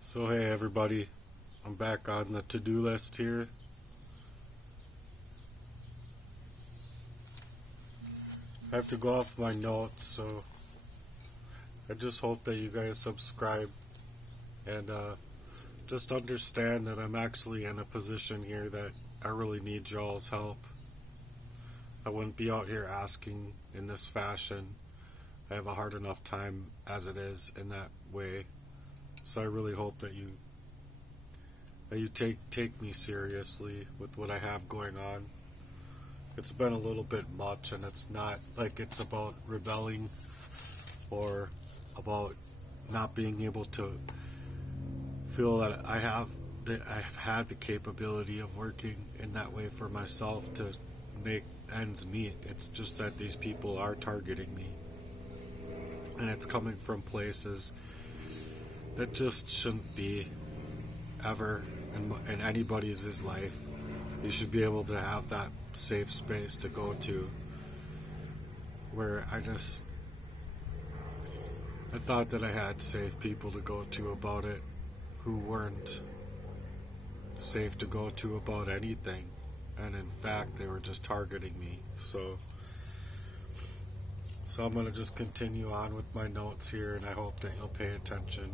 So hey everybody, I'm back on the to-do list here. I have to go off my notes, so I just hope that you guys subscribe and just understand that I'm actually in a position here that I really need y'all's help. I wouldn't be out here asking in this fashion. I have a hard enough time as it is in that way. So I really hope that you take me seriously with what I have going on. It's been a little bit much, and it's not like it's about rebelling or about not being able to feel that I've had the capability of working in that way for myself to make ends meet. It's just that these people are targeting me, and it's coming from places that just shouldn't be ever in anybody's life. You should be able to have that safe space to go to where I thought that I had safe people to go to about it who weren't safe to go to about anything, and in fact they were just targeting me. So I'm going to just continue on with my notes here, and I hope that you'll pay attention.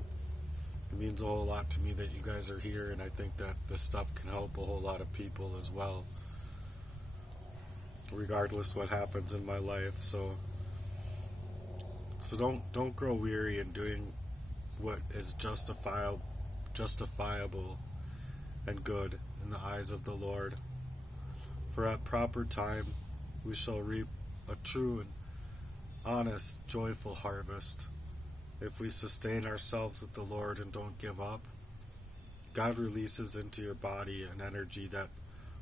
It means a whole lot to me that you guys are here, and I think that this stuff can help a whole lot of people as well, regardless what happens in my life. So don't grow weary in doing what is justifiable and good in the eyes of the Lord. For at proper time we shall reap a true and honest, joyful harvest. If we sustain ourselves with the Lord and don't give up, God releases into your body an energy that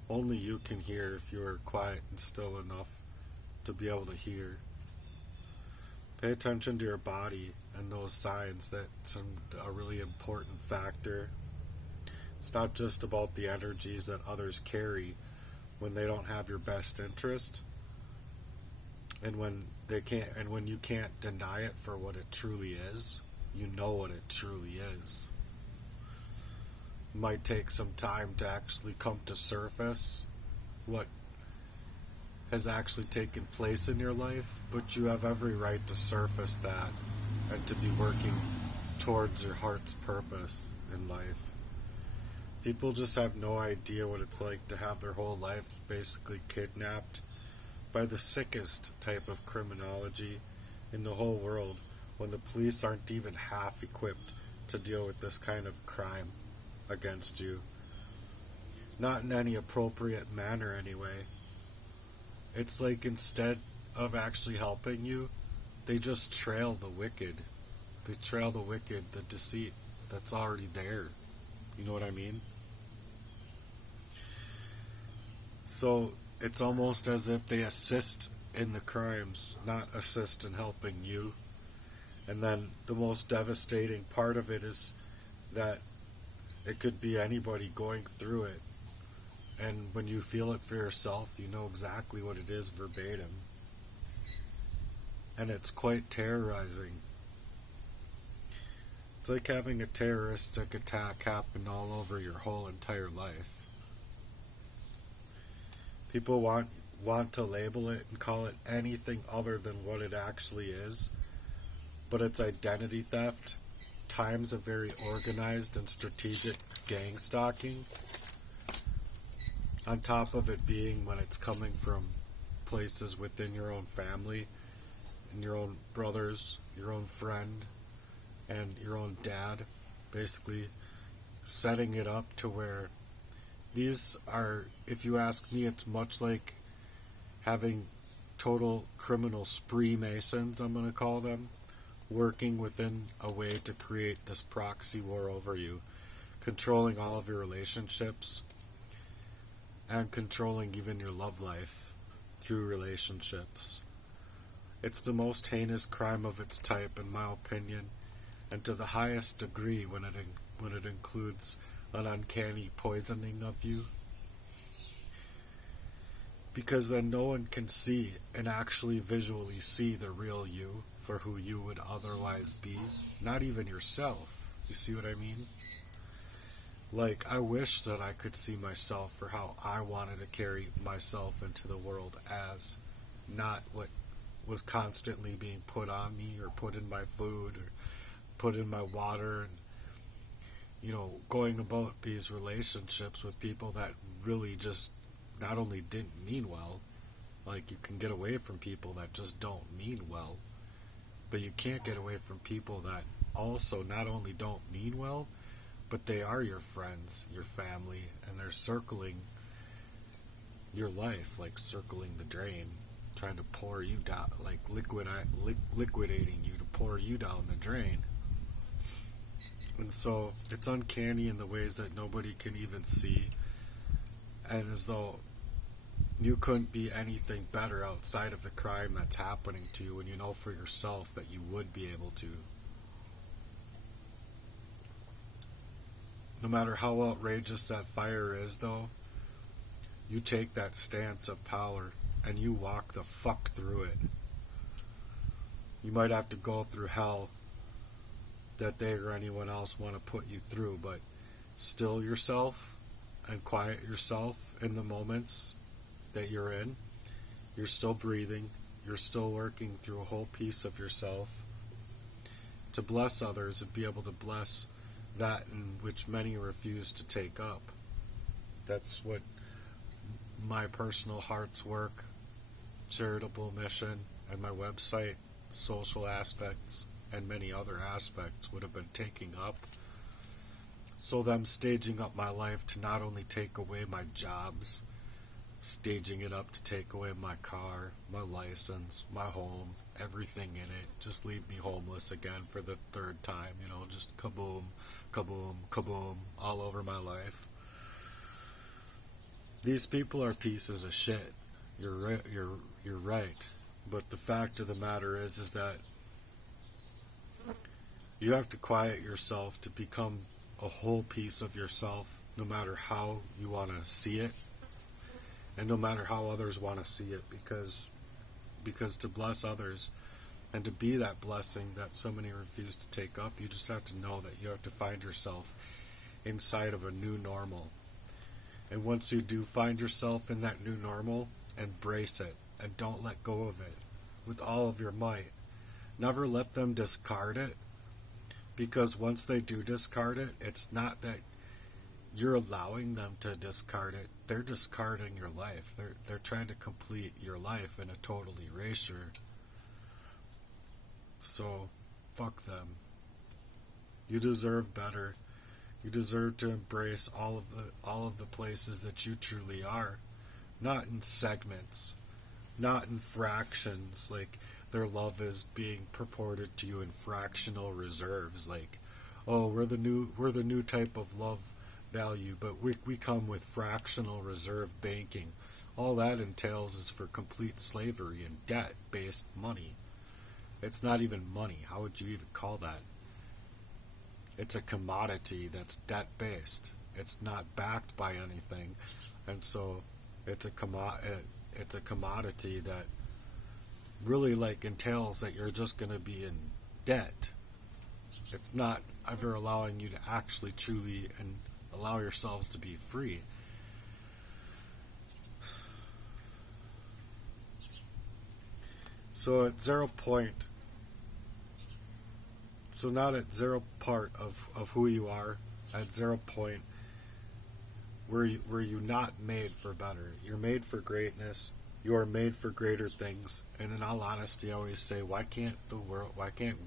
only you can hear if you are quiet and still enough to be able to hear. Pay attention to your body and those signs. That's a really important factor. It's not just about the energies that others carry when they don't have your best interest, and when you can't deny it for what it truly is. You know what it truly is. It might take some time to actually come to surface what has actually taken place in your life, but you have every right to surface that and to be working towards your heart's purpose in life. People just have no idea what it's like to have their whole lives basically kidnapped by the sickest type of criminology in the whole world, when the police aren't even half equipped to deal with this kind of crime against you. Not in any appropriate manner anyway. It's like instead of actually helping you, they just trail the wicked. They trail the wicked, the deceit that's already there. You know what I mean? So it's almost as if they assist in the crimes, not assist in helping you. And then the most devastating part of it is that it could be anybody going through it. And when you feel it for yourself, you know exactly what it is verbatim. And it's quite terrorizing. It's like having a terroristic attack happen all over your whole entire life. People want to label it and call it anything other than what it actually is, but it's identity theft times a very organized and strategic gang stalking, on top of it being when it's coming from places within your own family and your own brothers, your own friend, and your own dad, basically setting it up to where these are, if you ask me, it's much like having total criminal spree masons, I'm going to call them, working within a way to create this proxy war over you, controlling all of your relationships and controlling even your love life through relationships. It's the most heinous crime of its type, in my opinion, and to the highest degree when it includes an uncanny poisoning of you, because then no one can see and actually visually see the real you for who you would otherwise be, not even yourself. You see what I mean? Like, I wish that I could see myself for how I wanted to carry myself into the world as, not what was constantly being put on me or put in my food or put in my water, and going about these relationships with people that really just not only didn't mean well. Like, you can get away from people that just don't mean well, but you can't get away from people that also not only don't mean well, but they are your friends, your family, and they're circling your life, like circling the drain, trying to pour you down, like liquidating you to pour you down the drain. And so it's uncanny in the ways that nobody can even see, and as though you couldn't be anything better outside of the crime that's happening to you, and you know for yourself that you would be able to. No matter how outrageous that fire is, though, you take that stance of power and you walk the fuck through it. You might have to go through hell that they or anyone else want to put you through, but still yourself and quiet yourself in the moments that you're in. You're still breathing. You're still working through a whole piece of yourself to bless others and be able to bless that in which many refuse to take up. That's what my personal heart's work, charitable mission, and my website, social aspects, and many other aspects would have been taking up. So them staging up my life to not only take away my jobs, staging it up to take away my car, my license, my home, everything in it, just leave me homeless again for the third time, just kaboom, kaboom, kaboom, all over my life. These people are pieces of shit. You're right. But the fact of the matter is that you have to quiet yourself to become a whole piece of yourself, no matter how you want to see it, and no matter how others want to see it, because to bless others and to be that blessing that so many refuse to take up, you just have to know that you have to find yourself inside of a new normal. And once you do find yourself in that new normal, embrace it and don't let go of it with all of your might. Never let them discard it, because once they do discard it, it's not that you're allowing them to discard it. They're discarding your life. They're trying to complete your life in a total erasure. So, fuck them. You deserve better. You deserve to embrace all of the places that you truly are, not in segments, not in fractions, like their love is being purported to you in fractional reserves, like, oh, we're the new type of love value, but we come with fractional reserve banking. All that entails is for complete slavery and debt-based money. It's not even money. How would you even call that? It's a commodity that's debt-based. It's not backed by anything, and so it's a commodity that really entails that you're just going to be in debt. It's not ever allowing you to actually truly and allow yourselves to be free. So at 0 point, so not at 0 part of who you are, at 0 point, were you not made for better? You're made for greatness. You are made for greater things. And in all honesty, I always say, why can't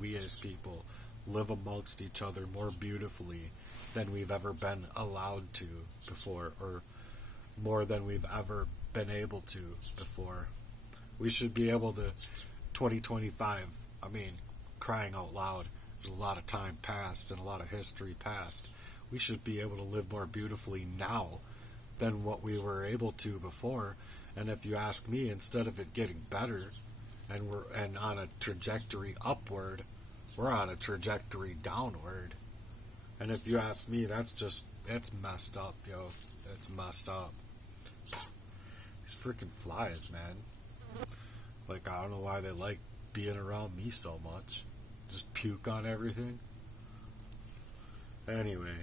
we as people live amongst each other more beautifully than we've ever been allowed to before, or more than we've ever been able to before? We should be able to, 2025, crying out loud, there's a lot of time passed and a lot of history passed. We should be able to live more beautifully now than what we were able to before. And if you ask me, instead of it getting better and on a trajectory upward, we're on a trajectory downward. And if you ask me, it's messed up, yo. It's messed up. These freaking flies, man. I don't know why they like being around me so much. Just puke on everything. Anyway.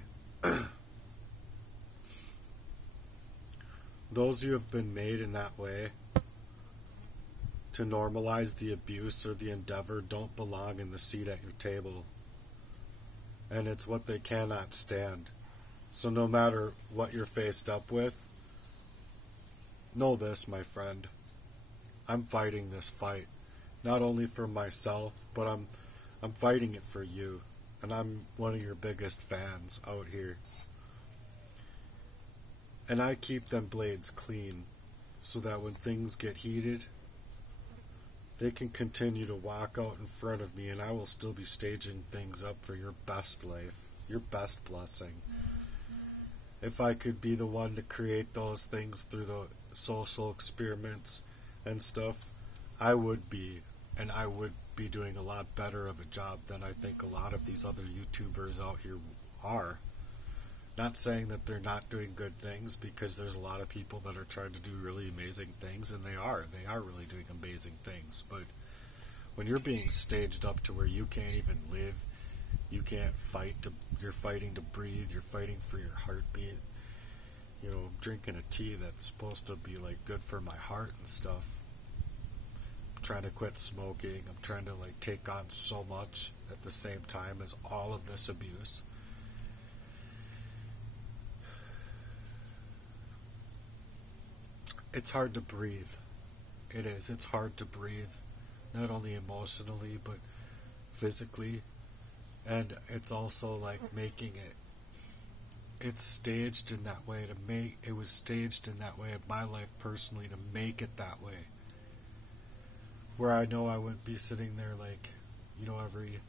Those who have been made in that way to normalize the abuse or the endeavor don't belong in the seat at your table. And it's what they cannot stand. So no matter what you're faced up with, know this, my friend. I'm fighting this fight. Not only for myself, but I'm fighting it for you. And I'm one of your biggest fans out here. And I keep them blades clean so that when things get heated, they can continue to walk out in front of me, and I will still be staging things up for your best life, your best blessing. If I could be the one to create those things through the social experiments and stuff, I would be, and I would be doing a lot better of a job than I think a lot of these other YouTubers out here are. Not saying that they're not doing good things, because there's a lot of people that are trying to do really amazing things, and they are really doing amazing things. But when you're being staged up to where you can't even live, you can't fight, you're fighting to breathe, you're fighting for your heartbeat. You know, I'm drinking a tea that's supposed to be like good for my heart and stuff. I'm trying to quit smoking. I'm trying to like take on so much at the same time as all of this abuse. It's hard to breathe. It is. It's hard to breathe. Not only emotionally, but physically. And it's also like making it. It's staged in that way it was staged in that way in my life personally to make it that way. Where I know I wouldn't be sitting there like, you know, every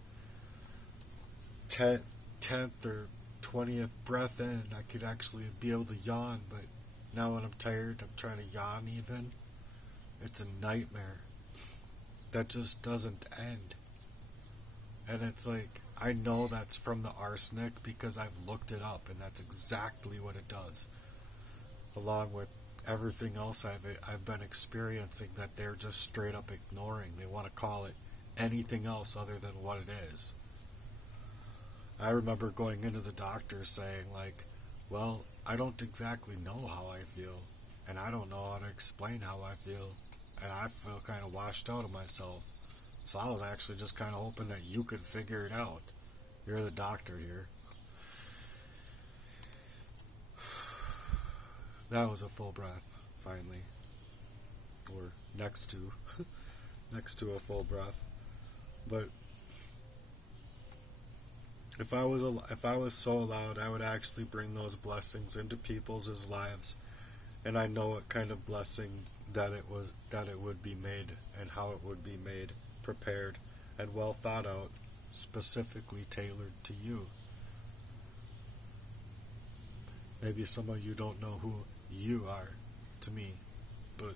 10th or 20th breath in, I could actually be able to yawn, but now when I'm tired, I'm trying to yawn even. It's a nightmare. That just doesn't end. And it's like, I know that's from the arsenic because I've looked it up, and that's exactly what it does. Along with everything else I've been experiencing that they're just straight up ignoring. They want to call it anything else other than what it is. I remember going into the doctor saying like, well, I don't exactly know how I feel, and I don't know how to explain how I feel, and I feel kind of washed out of myself. So I was actually just kind of hoping that you could figure it out. You're the doctor here. That was a full breath, finally. Or next to a full breath. But if I was so allowed, I would actually bring those blessings into people's lives, and I know what kind of blessing that it would be made, and how it would be made, prepared, and well thought out, specifically tailored to you. Maybe some of you don't know who you are to me, but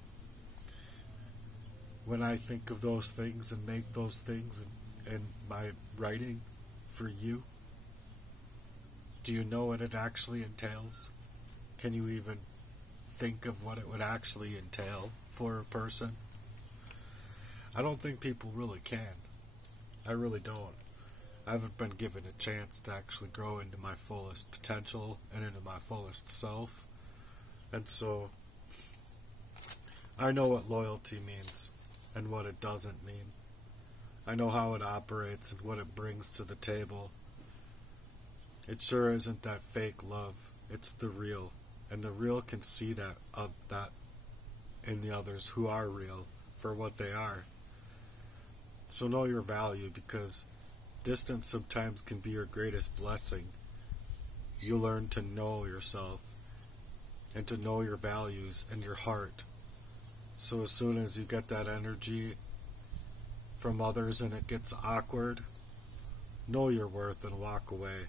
when I think of those things and make those things in my writing for you, do you know what it actually entails? Can you even think of what it would actually entail for a person? I don't think people really can. I really don't. I haven't been given a chance to actually grow into my fullest potential and into my fullest self. And so, I know what loyalty means and what it doesn't mean. I know how it operates and what it brings to the table. It sure isn't that fake love. It's the real. And the real can see that in the others who are real for what they are. So know your value, because distance sometimes can be your greatest blessing. You learn to know yourself and to know your values and your heart. So as soon as you get that energy from others and it gets awkward, know your worth and walk away.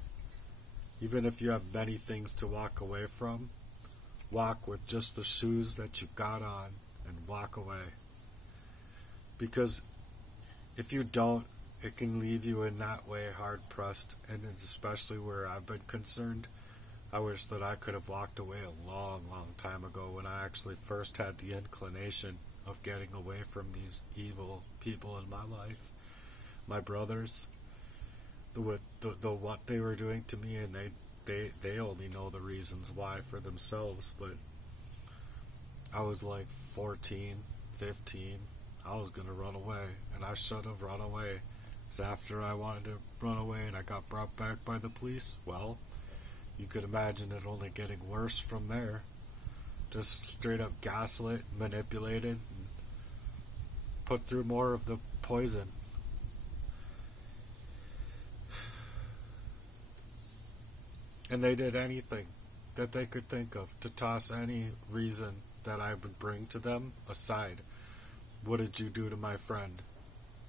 Even if you have many things to walk away from, walk with just the shoes that you got on and walk away. Because if you don't, it can leave you in that way hard-pressed, and especially where I've been concerned. I wish that I could have walked away a long, long time ago when I actually first had the inclination of getting away from these evil people in my life. My brothers, what they were doing to me, and they only know the reasons why for themselves, but I was like 14, 15. I was gonna run away, and I should have run away. So after I wanted to run away and I got brought back by the police, well, you could imagine it only getting worse from there. Just straight up gaslit, manipulated, and put through more of the poison. And they did anything that they could think of to toss any reason that I would bring to them aside. What did you do to my friend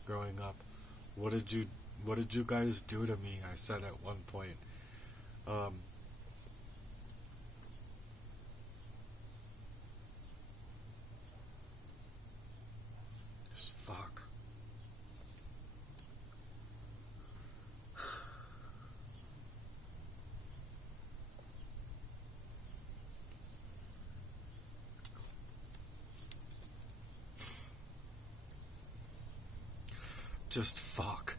growing up? What did you guys do to me? I said at one point. Fuck. Just fuck.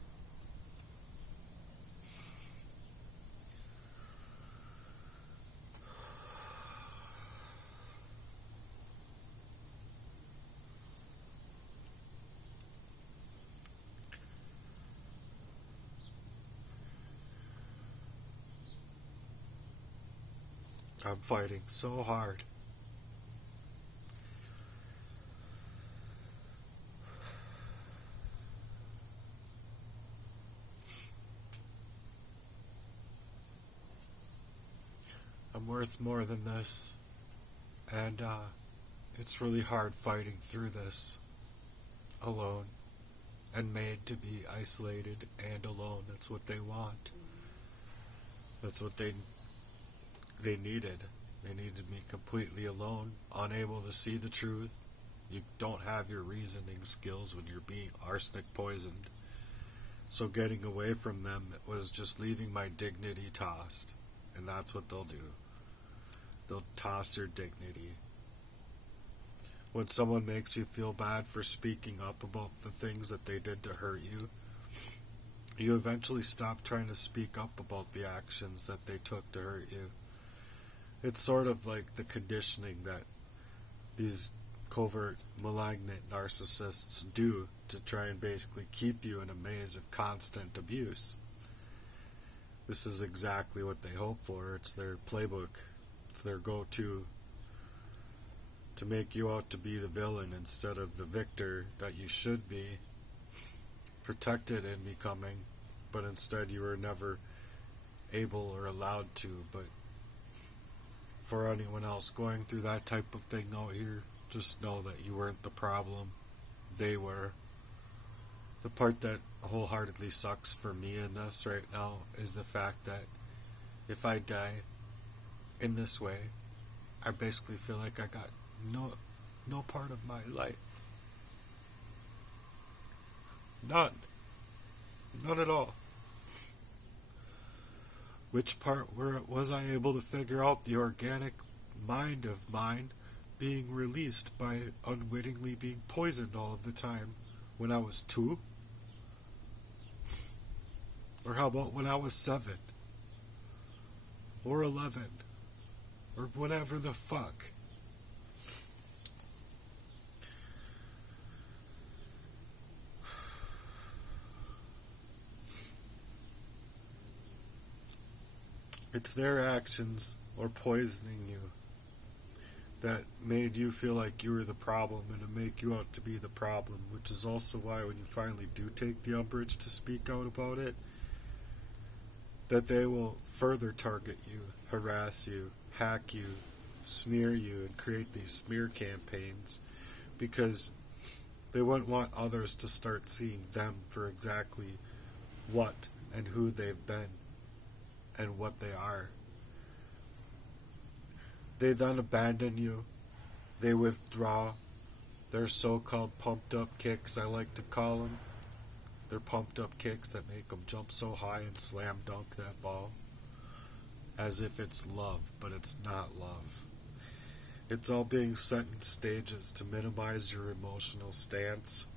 I'm fighting so hard. I'm worth more than this. And it's really hard fighting through this alone and made to be isolated and alone. That's what they want. That's what they needed. They needed me completely alone, unable to see the truth. You don't have your reasoning skills when you're being arsenic poisoned. So getting away from them was just leaving my dignity tossed. And that's what they'll do. They'll toss your dignity. When someone makes you feel bad for speaking up about the things that they did to hurt you, you eventually stop trying to speak up about the actions that they took to hurt you. It's sort of like the conditioning that these covert, malignant narcissists do to try and basically keep you in a maze of constant abuse. This is exactly what they hope for. It's their playbook. It's their go-to to make you out to be the villain instead of the victor that you should be, protected in becoming, but instead you were never able or allowed to. But for anyone else going through that type of thing out here, just know that you weren't the problem. They were. The part that wholeheartedly sucks for me in this right now is the fact that if I die in this way, I basically feel like I got no part of my life. None at all. Which part was I able to figure out the organic mind of mine being released by unwittingly being poisoned all of the time when I was 2? Or how about when I was 7? Or 11? Or whatever the fuck? It's their actions or poisoning you that made you feel like you were the problem and to make you out to be the problem, which is also why when you finally do take the umbrage to speak out about it, that they will further target you, harass you, hack you, smear you, and create these smear campaigns because they wouldn't want others to start seeing them for exactly what and who they've been and what they are. They then abandon you. They withdraw. Their so-called pumped up kicks, I like to call them. They're pumped up kicks that make them jump so high and slam dunk that ball. As if it's love, but it's not love. It's all being set in stages to minimize your emotional stance,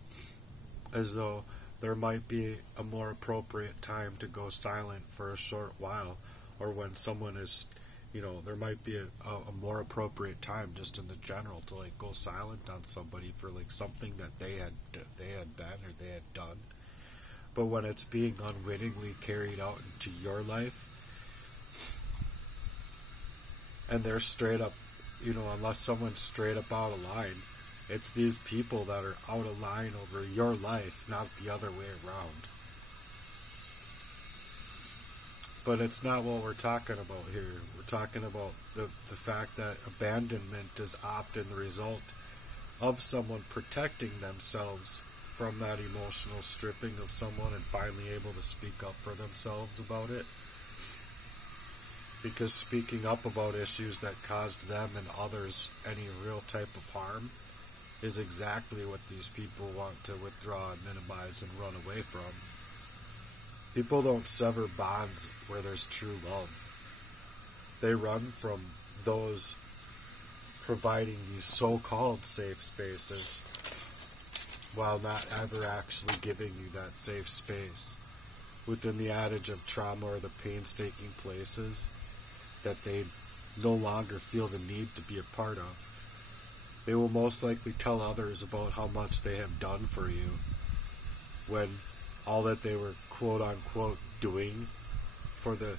as though there might be a more appropriate time to go silent for a short while, or when someone is there might be a more appropriate time just in the general to like go silent on somebody for like something that they had been or they had done. But when it's being unwittingly carried out into your life, and they're straight up, unless someone's straight up out of line, it's these people that are out of line over your life, not the other way around. But it's not what we're talking about here. We're talking about the fact that abandonment is often the result of someone protecting themselves from that emotional stripping of someone and finally able to speak up for themselves about it. Because speaking up about issues that caused them and others any real type of harm is exactly what these people want to withdraw and minimize and run away from. People don't sever bonds where there's true love. They run from those providing these so-called safe spaces while not ever actually giving you that safe space within the adage of trauma or the painstaking places that they no longer feel the need to be a part of. They will most likely tell others about how much they have done for you when all that they were quote-unquote doing for the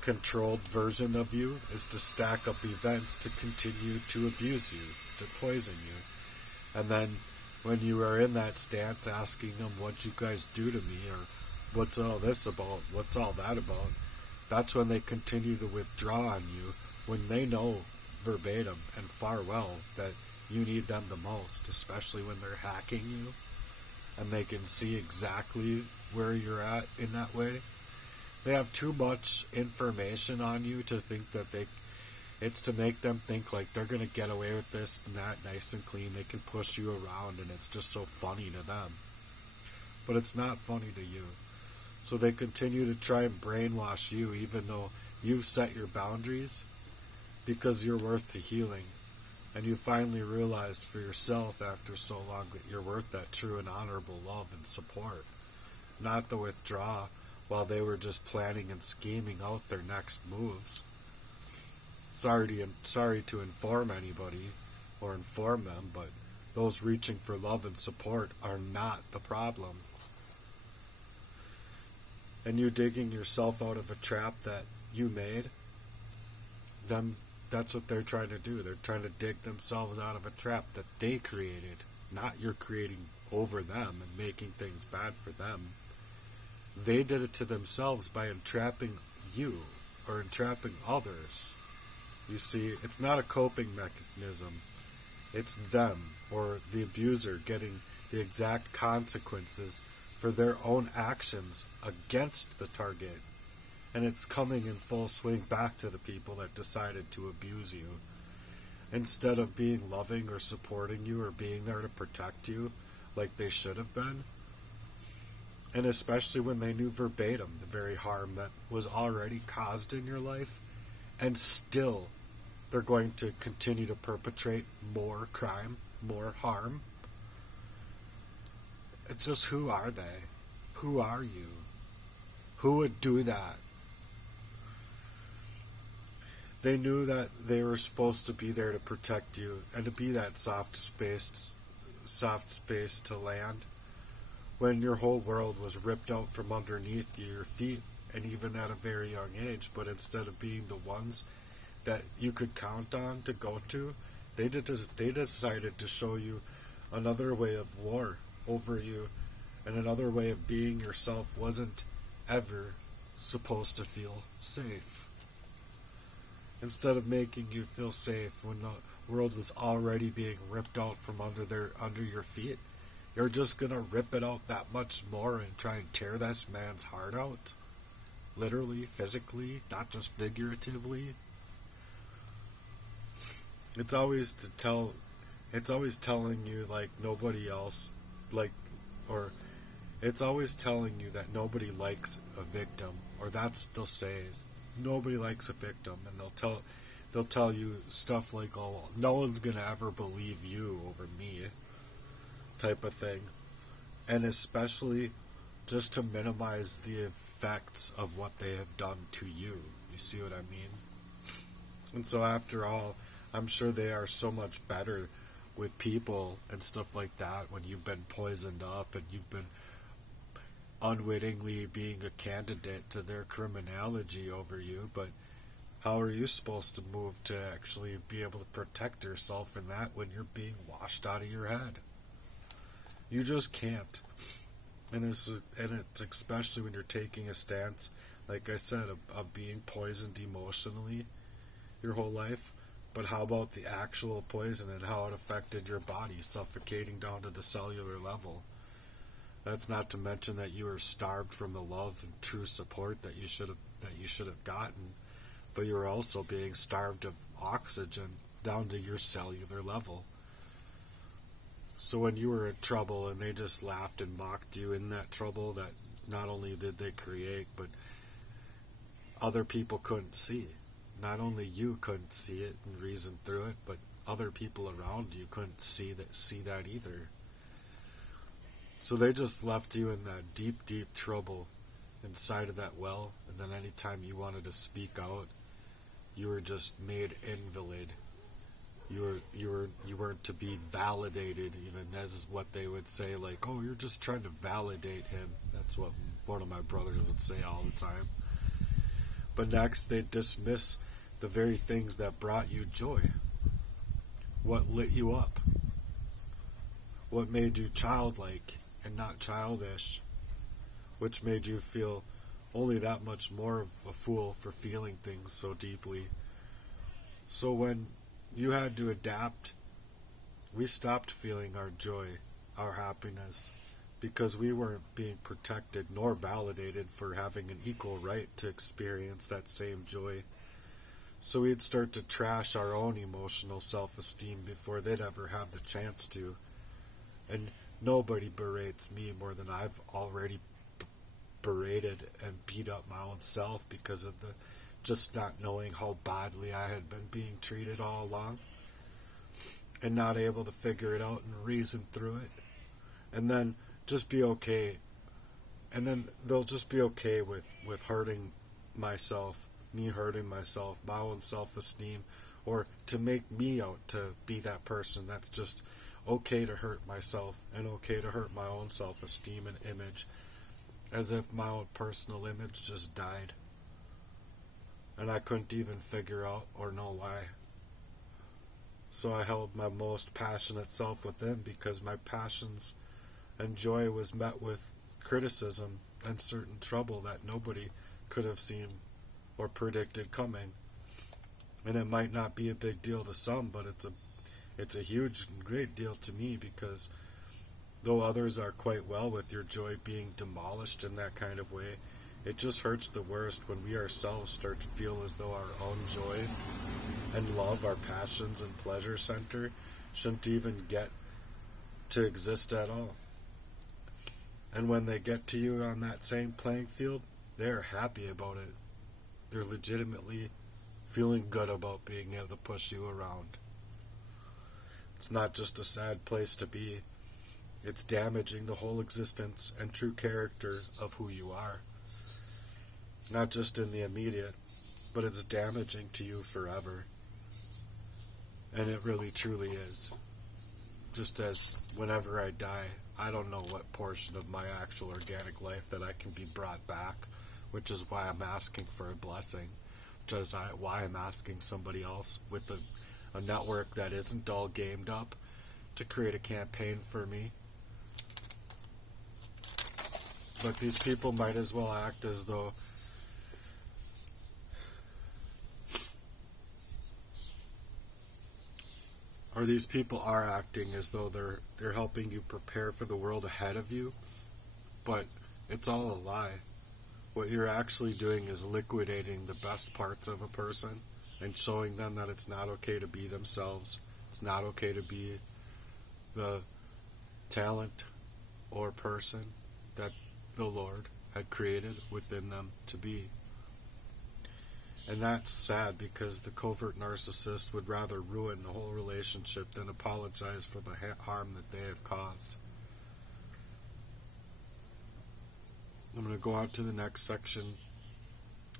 controlled version of you is to stack up events to continue to abuse you, to poison you. And then when you are in that stance asking them, what'd you guys do to me, or what's all this about, what's all that about, that's when they continue to withdraw on you, when they know verbatim and far well that you need them the most, especially when they're hacking you and they can see exactly where you're at in that way. They have too much information on you to think that it's to make them think like they're going to get away with this and that nice and clean. They can push you around and it's just so funny to them. But it's not funny to you. So they continue to try and brainwash you even though you've set your boundaries because you're worth the healing. And you finally realized for yourself after so long that you're worth that true and honorable love and support. Not the withdraw while they were just planning and scheming out their next moves. Sorry to inform anybody or inform them, but those reaching for love and support are not the problem. And you digging yourself out of a trap that you made, that's what they're trying to do. They're trying to dig themselves out of a trap that they created, not you're creating over them and making things bad for them. They did it to themselves by entrapping you or entrapping others. You see, it's not a coping mechanism. It's them or the abuser getting the exact consequences for their own actions against the target. And it's coming in full swing back to the people that decided to abuse you. Instead of being loving or supporting you or being there to protect you like they should have been. And especially when they knew verbatim the very harm that was already caused in your life. And still, they're going to continue to perpetrate more crime, more harm. It's just, who are they? Who are you? Who would do that? They knew that they were supposed to be there to protect you and to be that soft space to land when your whole world was ripped out from underneath your feet, and even at a very young age. But instead of being the ones that you could count on to go to, they decided to show you another way of war over you, and another way of being yourself wasn't ever supposed to feel safe. Instead of making you feel safe when the world was already being ripped out from under your feet, you're just gonna rip it out that much more and try and tear this man's heart out. Literally, physically, not just figuratively. It's always telling you like nobody else, it's always telling you that nobody likes a victim, or they'll say is nobody likes a victim, and they'll tell you stuff like, oh, well, no one's gonna ever believe you over me, type of thing. And especially just to minimize the effects of what they have done to you. You see what I mean? And so after all, I'm sure they are so much better with people and stuff like that when you've been poisoned up and you've been unwittingly being a candidate to their criminology over you. But how are you supposed to move to actually be able to protect yourself in that when you're being washed out of your head? You just can't. And it's especially when you're taking a stance, like I said, of being poisoned emotionally your whole life. But how about the actual poison and how it affected your body, suffocating down to the cellular level? That's not to mention that you were starved from the love and true support that you should have gotten, but you were also being starved of oxygen down to your cellular level. So when you were in trouble and they just laughed and mocked you in that trouble that not only did they create, but other people couldn't see. Not only you couldn't see it and reason through it, but other people around you couldn't see that either. So they just left you in that deep, deep trouble inside of that well, and then anytime you wanted to speak out, you were just made invalid. You weren't to be validated, even, as what they would say, like, oh, you're just trying to validate him. That's what one of my brothers would say all the time. But next, they dismiss the very things that brought you joy. What lit you up? What made you childlike and not childish? Which made you feel only that much more of a fool for feeling things so deeply. So when you had to adapt, we stopped feeling our joy, our happiness, because we weren't being protected nor validated for having an equal right to experience that same joy. So we'd start to trash our own emotional self-esteem before they'd ever have the chance to. And nobody berates me more than I've already berated and beat up my own self because of the just not knowing how badly I had been being treated all along and not able to figure it out and reason through it. And then just be okay. And then they'll just be okay with hurting myself, me hurting myself, my own self-esteem, or to make me out to be that person that's just okay to hurt myself and okay to hurt my own self-esteem and image, as if my own personal image just died. And I couldn't even figure out or know why. So I held my most passionate self within because my passions and joy was met with criticism and certain trouble that nobody could have seen or predicted coming. And it might not be a big deal to some, but it's a huge and great deal to me, because though others are quite well with your joy being demolished in that kind of way, it just hurts the worst when we ourselves start to feel as though our own joy and love, our passions and pleasure center, shouldn't even get to exist at all. And when they get to you on that same playing field, they're happy about it. They're legitimately feeling good about being able to push you around. It's not just a sad place to be. It's damaging the whole existence and true character of who you are. Not just in the immediate, but it's damaging to you forever. And it really truly is. Just as whenever I die, I don't know what portion of my actual organic life that I can be brought back, which is why I'm asking for a blessing, which is why I'm asking somebody else with a network that isn't all gamed up to create a campaign for me. But these people might as well act as though or these people are acting as though they're helping you prepare for the world ahead of you, but it's all a lie. What you're actually doing is liquidating the best parts of a person and showing them that it's not okay to be themselves. It's not okay to be the talent or person that the Lord had created within them to be. And that's sad, because the covert narcissist would rather ruin the whole relationship than apologize for the harm that they have caused. I'm going to go out to the next section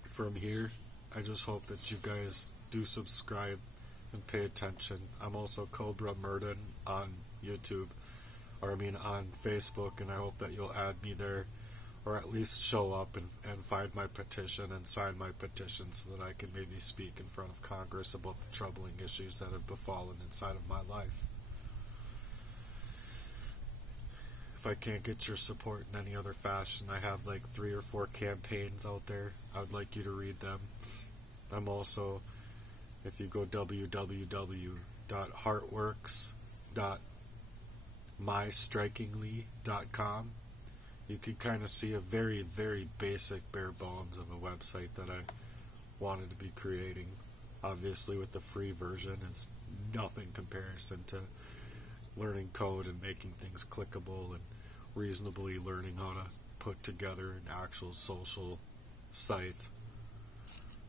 from here. I just hope that you guys do subscribe and pay attention. I'm also Cobra Murden on YouTube, on Facebook, and I hope that you'll add me there, or at least show up and find my petition and sign my petition so that I can maybe speak in front of Congress about the troubling issues that have befallen inside of my life. If I can't get your support in any other fashion, I have like 3 or 4 campaigns out there. I would like you to read them. I'm also, if you go www.heartworks.mystrikingly.com, you can kind of see a very, very basic bare bones of a website that I wanted to be creating. Obviously, with the free version, it's nothing comparison to learning code and making things clickable and reasonably learning how to put together an actual social site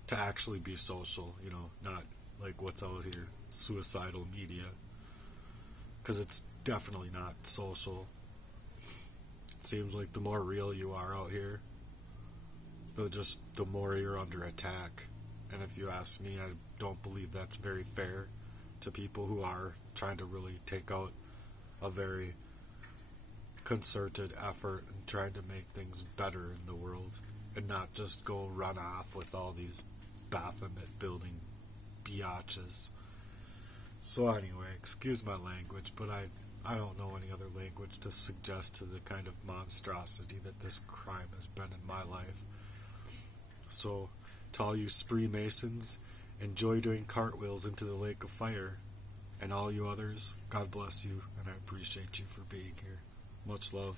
to actually be social, not like what's out here, suicidal media, because it's definitely not social. It seems like the more real you are out here, the more you're under attack. And if you ask me, I don't believe that's very fair to people who are trying to really take out a very concerted effort and trying to make things better in the world, and not just go run off with all these Baphomet building biatches. So anyway, excuse my language, but I don't know any other language to suggest to the kind of monstrosity that this crime has been in my life. So, to all you spree masons, enjoy doing cartwheels into the lake of fire. And all you others, God bless you, and I appreciate you for being here. Much love.